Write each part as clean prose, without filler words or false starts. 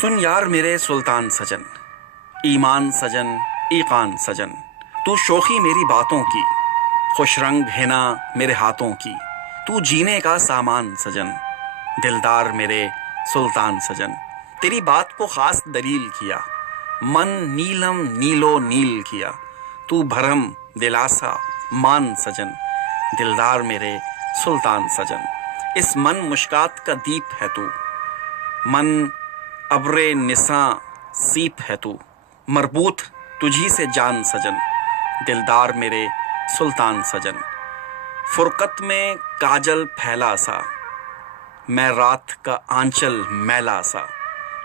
سن یار میرے سلطان سجن، ایمان سجن ایقان سجن، تو شوخی میری باتوں کی، خوش رنگ بھینا میرے ہاتھوں کی، تو جینے کا سامان سجن، دلدار میرے سلطان سجن۔ تیری بات کو خاص دلیل کیا، من نیلم نیلو نیل کیا، تو بھرم دلاسا مان سجن، دلدار میرے سلطان سجن۔ اس من مشکات کا دیپ ہے تو، من ابر نساں سیپ ہے تو، مربوط تجھی سے جان سجن، دلدار میرے سلطان سجن۔ فرقت میں کاجل پھیلا سا، میں رات کا آنچل میلا سا،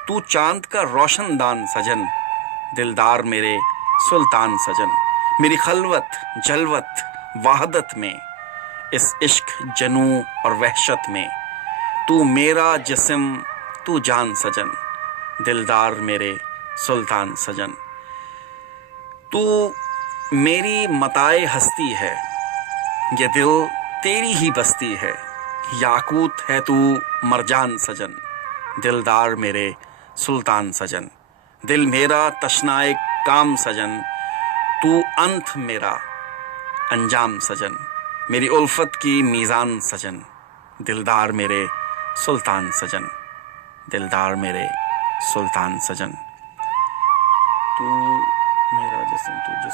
تو چاند کا روشن دان سجن، دلدار میرے سلطان سجن۔ میری خلوت جلوت وحدت میں، اس عشق جنوں اور وحشت میں، تو میرا جسم تو جان سجن، دلدار میرے سلطان سجن۔ تو میری متاع ہستی ہے، یہ دل تیری ہی بستی ہے، یاقوت ہے تو مرجان سجن، دلدار میرے سلطان سجن۔ دل میرا تشنائے کام سجن، تو انت میرا انجام سجن، میری الفت کی میزان سجن، دلدار میرے سلطان سجن، دلدار میرے سلطان سجن۔ تو میرا جسم تو جسم